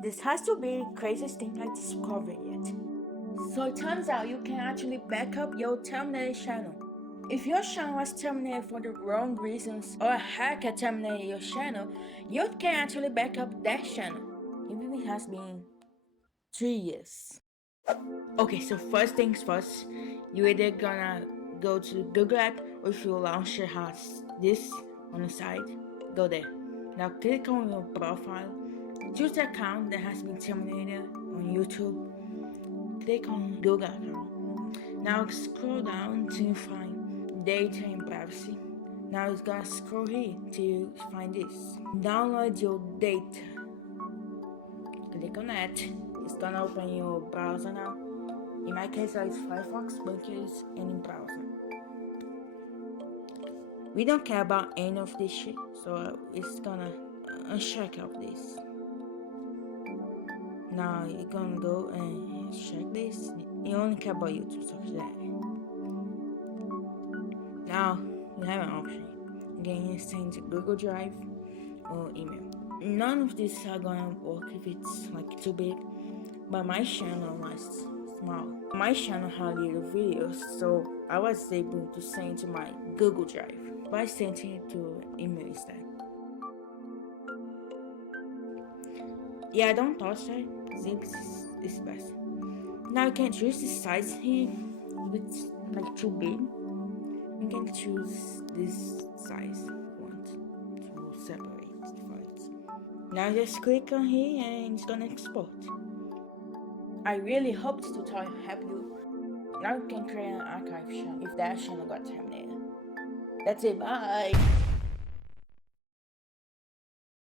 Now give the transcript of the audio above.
This has to be the craziest thing I discovered yet. So it turns out you can actually back up your Terminated channel. If your channel was terminated for the wrong reasons or a hacker terminated your channel, you can actually back up that channel, even if it has been 3 years. Okay, so first things first, you either gonna go to Google app, or if your launcher has this on the side, go there. Now click on your profile, choose the account that has been terminated on YouTube, click on Google account. Now scroll down till you find data and privacy. Now it's gonna scroll here till you find this. Download your data. Click on that. It's gonna open your browser now. In my case, I use Firefox, but it's any browser. We don't care about any of this shit, so it's gonna uncheck of this. Now you're gonna go and check this. You only care about YouTube, so that. Now you have an option. Again, you send to Google Drive or email. None of these are gonna work if it's like too big, but my channel was small. My channel had little videos, so I was able to send to my Google Drive, but I sent it to email instead. Yeah, don't touch that. Zip is best. Now you can choose the size here. If it's like too big, you can choose this size you want to separate the files. Now just click on here and it's gonna export. I really hope this tutorial helped you. Now you can create an archive channel if that channel got terminated. That's it, bye!